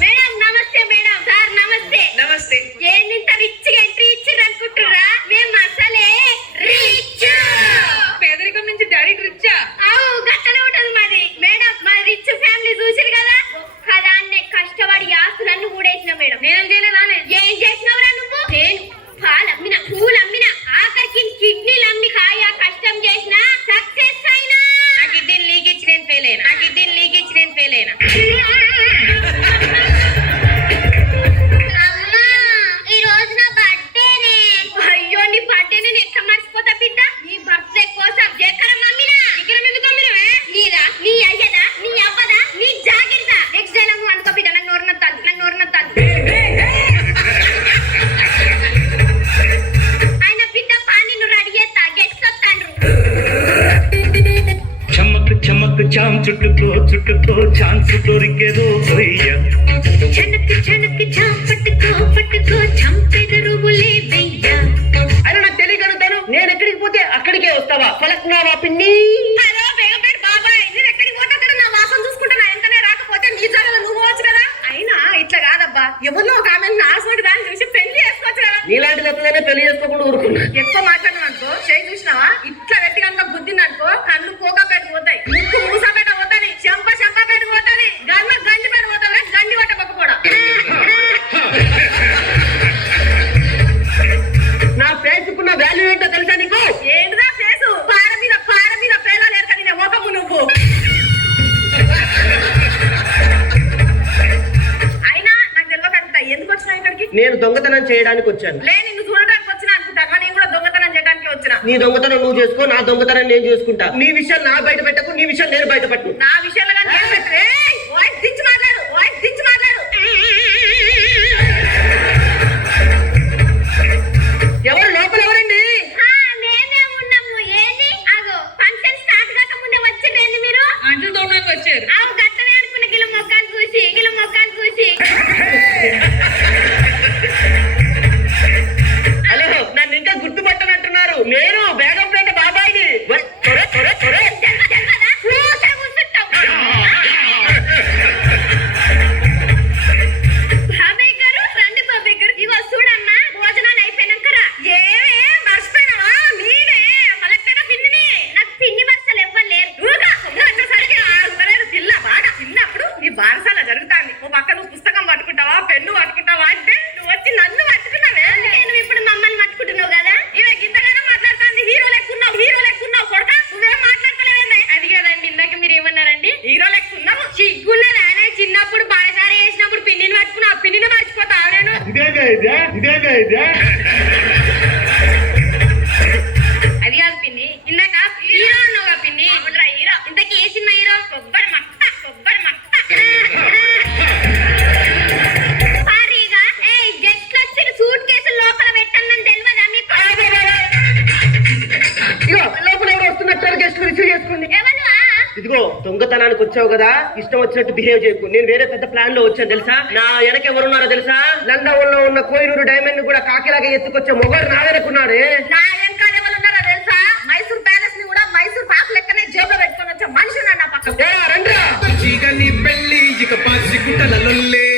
Madam నమస్తే. Madam sir నమస్తే. నమస్తే. ఏందింత రిచ్ ఎంట్రీ ఇచ్చిర్రు అనుకుంటుర్రా? మేము అసలే రిచ్. పేదరికం నుంచి డైరెక్ట్ రిచ్చా? అవు గట్టనే ఉంటది మాది. మేడం మా రిచ్ ఫ్యామిలీ చూసిరు కదా, ఒక్కదాన్నే కష్టపడి ఆస్తులన్నీ ఊడేసిన మేడం. నేనేం చేయలేదానే? ఏం చేసినవరా నువ్వు? నేను పాలు అమ్మిన, పూలు అమ్మిన, ఆఖరికి కిడ్నీలు అమ్మి కాయ కష్టం చేసిన సక్సెస్ అయినా. నా కిడ్నీలు లీక్ ఇచ్చి నేను ఫెయిల్ అయినా. అమ్మా ఈ రోజు నా బర్త్డేనే. అయ్యో నీ బర్త్డే నేను ఎట్లా మర్చిపోతా బిడ్డ? నీ బర్త్డే కోసం జకరం అమ్మినా. ఇక్కడ ఎందుకు అమ్మినవే? నీదా, నీ అయ్యదా, నీ అవ్వదా, నీ జాగ్రత్త. నెక్స్ట్ డైలాగ్ నువ్వు అనుకో బిడ్డ. నాకు నోరునొత్తాను. ఆయన బిడ్డ పాని నువ్వు రెడీ చేస్తా. గెస్ట్ వస్తాండ్రు. చమక్ చమక్ చాం చుట్టుకో ఛాన్స్ దొరికేదో అయ్యా. చనక్ చనక్ చాం పట్టుకో చంపెదరువులే వెయ్యా. అయినా నాకు తెలియగలుగుతాను. నేను ఎక్కడికి పోతే అక్కడికే వస్తావా? పలక్నావా పిన్ని? హలో బేగంపేట బాబాయ్, నేను ఎక్కడికి పోతా కదా నా వాసన చూసుకుంటా. నా వెంటనే రాకపోతే నీ జాగాలో నువ్వు పోవచ్చు కదా. అయినా ఇట్లా కాదబ్బా, ఎవరినో ఒక ఆమె నాసుకుంటే దాన్ని చూసి పెళ్లి చేసుకోవచ్చు కదా. నీలాంటి లెక్కగానే పెళ్లి చేసుకోకుండా ఊరుకున్నా. ఎక్కువ మాట్లాడినా అనుకో, చేయి చూసినావా ఇట్లా గట్టి కనుక గుద్దింది అనుకో, కళ్ళు కోకాపేట పోతాయి, ముక్కు మూసాపేట పోతాయి, చెంపపేట పోతాయి, గండిపేట పోతాయి. గండి పట్ట పక్క కూడా. నా ఫేస్ కు నా వాల్యూ ఏంటో తెలుసా నీకు? ఏంటిదా ఫేసు? పార మీద పేలాలు ఎరకని నీ ముఖము నువ్వు. అయినా నాకు తెలియక అడుగుతా, ఎందుకు వచ్చినా ఇక్కడికి? నేను దొంగతనం చేయడానికి వచ్చాను. లే నిన్ను చూడడానికి వచ్చినా అనుకుంటా, నేను కూడా దొంగతనం చేయడానికి వచ్చిన. నీ దొంగతనం నువ్వు చేసుకో, నా దొంగతనం నేను చేసుకుంటా. నీ విషయం నా బయట పెట్టకు, నీ విషయం నేను బయట పెట్టు. నా విషయాలు కానీ వాయిస్ దించి మాట్లాడు. ఎవరు లోపల? ఎవరండి? మేమే ఉన్నాము. ఏంది అగో ఫంక్షన్ స్టార్ట్ కాక ముందే వచ్చింది మీరు? అంట్లు తోడడానికి వచ్చారు. అవు గట్టనే అనుకున్న గిల మొక్కలు చూసి. హలో, నన్ను ఇంకా గుర్తుపట్టనట్టున్నారు. నేను బేగంపేట బాబాయిని. బాబాయ్ గారు రండి. బాబాయ్ గారు ఇగో చూడమ్మా, భోజనాలు అయిపోయినాక రా. ఏమే మర్చిపోయినావా? నేనే మలక్కన పిన్నిని. నాకు పిన్ని వరుసలు ఎవ్వలేరు. పిల్ల బాగా చిన్నప్పుడు నీ బారసాల జరుగుతాంది. ఓ పక్క నువ్వు పుస్తకం పట్టుకుంటావా, పెన్ను పట్టుకుంటావా అంటే నువ్వు వచ్చి నన్ను పట్టుకున్నావే. నువ్వు ఇప్పుడు మమ్మల్ని పట్టుకుంటున్నావు కదా. ఇవే గింతగానే మాట్లాడుతుంది. హీరో లెక్కున్నావు కొడక. నువ్వేం మాట్లాడతలేదండి. అది కదండి, ఇందాక మీరు ఏమన్నారండి? హీరో లెక్కున్నావు. సిగ్గున్నది. ఆయన చిన్నప్పుడు బారసాల వేసినప్పుడు పిన్నిని పట్టుకున్నా, పిన్నిని మర్చిపోతా నేను. అది కాదు పిన్ని, ఇందాక హీరో అన్నావుగా పిన్ని. హీరో ఇంతకీ ఏ సినిమా హీరో? కొబ్బరి మక్క. సారీగా గెస్ట్లు వచ్చిన సూట్ కేసులు లోపల పెట్టానని తెలియదా మీకు? ఇగో లోపల ఎవరు వస్తున్నట్టు గెస్ట్ రిసీవ్ చేసుకుంది. ఎవరు? ఇదిగో దొంగతనానికి వచ్చావు కదా, ఇష్టం వచ్చినట్టు బిహేవ్ చేయకు. నేను వేరే పెద్ద ప్లాన్ లో వచ్చాను తెలుసా. నా వెనక ఎవరున్నారో తెలుసా? లండన్ లో ఉన్న కోహినూరు డైమండ్ కూడా కాకిలాగా ఎత్తుకొచ్చే మొగడు నా వెనకున్నాడే. నా వెనకాల ఎవరు ఉన్నారో తెలుసా? మైసూర్ ప్యాలెస్ ని కూడా మైసూర్ పాక్ లెక్కనే జేబులో పెట్టుకొని వచ్చే మనిషి నా పక్కన. చీకని పెళ్లి ఇక పాసి గుట్టలొల్లే.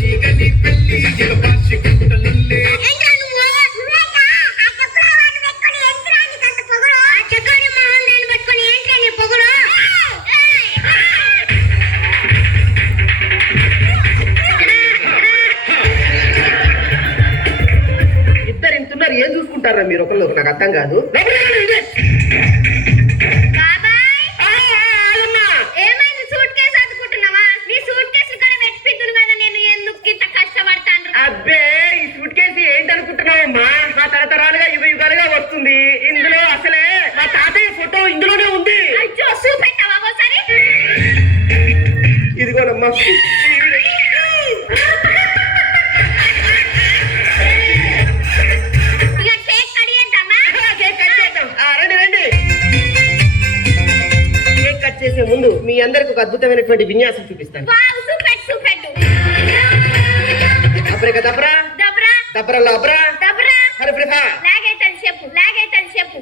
చీకని పెళ్లి ఇక పాసి గుట్టలొల్లే. ఇద్దరు ఇంటున్నారు, ఏం చూసుకుంటారా మీరు ఒకళ్ళు? నాకు అర్థం కాదు. ఏమైంది? సూట్ కేసు అద్దుకుంటున్నావా? నీ సూట్ కేసు కూడా వెతికిద్దును కదా. నేను ఎందుకు ఇంత కష్టపడతాను? అబ్బే, ఈ సూట్ కేసు ఏంటనుకుంటున్నావమ్మా? మా తరతరాలుగా యుగాలుగా వస్తుంది. ఇందులో అసలే మా తాతయ్య ఫోటో ఇందులోనే ఉంది. అయ్యో చూపెట్టావా ఒకసారి? ఇదిగోనమ్మా. ఇక కేక్ కట్ చేద్దామా? రండి. కేక్ కట్ చేసే ముందు మీ అందరికి ఒక అద్భుతమైనటువంటి విన్యాసం చూపిస్తాను. వావ్ చూపెట్టు. అబ్రేక దబ్రా దబ్రా అబ్రా హరి ప్రిఫా. లాగైతని చెప్పు.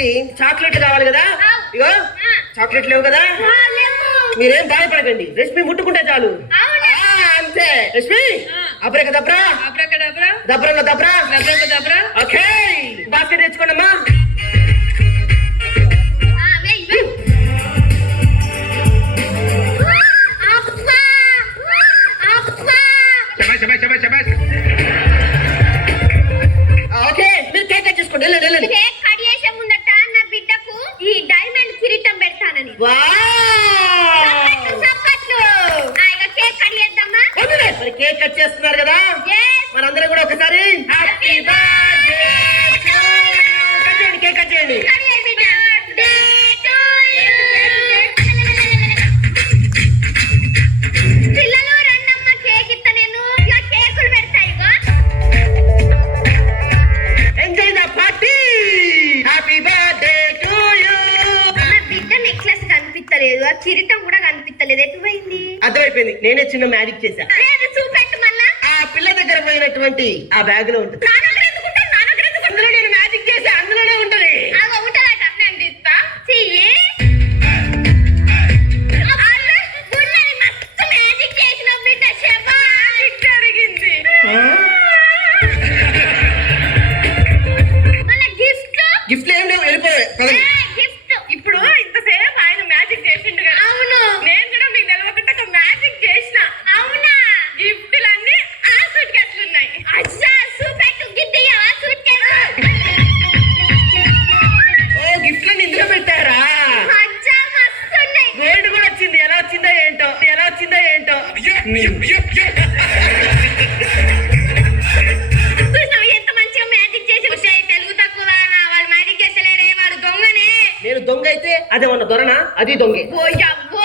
వెళ్ళి చాక్లెట్లు కావాలి కదా, ఇగో చాక్లెట్ లేవు కదా, మీరేం బాధపడకండి, రష్మి ముట్టుకుంటే చాలు. అవునా? అంతే. రష్మి అబ్రక దబ్రా దబ్రలో దబ్రా. ఓకే, బాస్కెట్ తెచ్చుకోండి అమ్మా. శబాష్ శబాష్ శబాష్ శబాష్. ఓకే, మీరు కేక్ కట్ చేసుకోండి. వెళ్ళండి. కేక్ కట్ చేసే ముందట నా బిడ్డకు ఈ డైమండ్ కిరీటం పెడతానని. చప్పట్లు. ఇక కేక్ కట్ చేద్దామా? మరి కేక్ కట్ చేస్తున్నారు కదా, Yes. మనందరం కూడా ఒకసారి హ్యాపీ బర్త్డే కట్ చేయండి. కేక్ కట్ చేయండి. కట్ చేయి బిడ్డ. Birthday to you. పిల్లలు రండమ్మ, కేక్ ఇస్తా నేను. ఇక కేకులు పెడతా ఇగో. Enjoy the party. Happy birthday to you. నా బిడ్డ నెక్లెస్ కనిపిస్తలేదు, ఆ కిరీటం కూడా కనిపిస్తలేదు. ఎటు పోయింది? అర్థమైపోయింది, నేనే చిన్న మ్యాజిక్ చేశా. లేదు, చూపెట్టు మళ్ళా. ఆ పిల్ల దగ్గర పోయినటువంటి ఆ బ్యాగ్ లో ఉంటుంది. నా దగ్గర ఎందుకుంటావు? నా దగ్గర ఎందుకు? అందులో నేను మ్యాజిక్ చేశా, అందులోనే ఉంటది. ఆగో, ఉంటదట. నేను ఇస్తా. చెయ్యి. అరే, ఉన్నది, మస్తు మ్యాజిక్ చేసినావు బిడ్డ. శభాష్. జరిగింది. మన గిఫ్ట్. గిఫ్ట్లు ఏం లేవు, వెళ్ళిపోయాయి. పదండి. గిఫ్ట్. ఇప్పుడు ఇంతసేపు ఆయన మ్యాజిక్ చేసిండు కదా. అవును. నేను కూడా మీకు తెలవకుండా ఒక మ్యాజిక్ చేసిన. అవునా? గిఫ్ట్లన్నీ ఆ సూట్ కేసులు ఉన్నాయి. అచ్చా, సూపెట్టు. గిద్దయ్య ఆ సూట్ కేసు. ఓ, గిఫ్ట్లను ఇందులో పెట్టారా? అచ్చా, మస్తు ఉన్నాయి. గోల్డ్ కూడా వచ్చింది. ఎలా వచ్చిందో ఏంటో. చూసినావా ఎంత మంచిగా మ్యాజిక్ చేసి. ఉషాయి, తెలుగు తక్కువ వాడు మ్యాజిక్ చేస్తలేడే, వాడు దొంగనే. నేను దొంగ అయితే అదేమన్నా దొరనా? అది దొంగే. ఓ యబ్బో,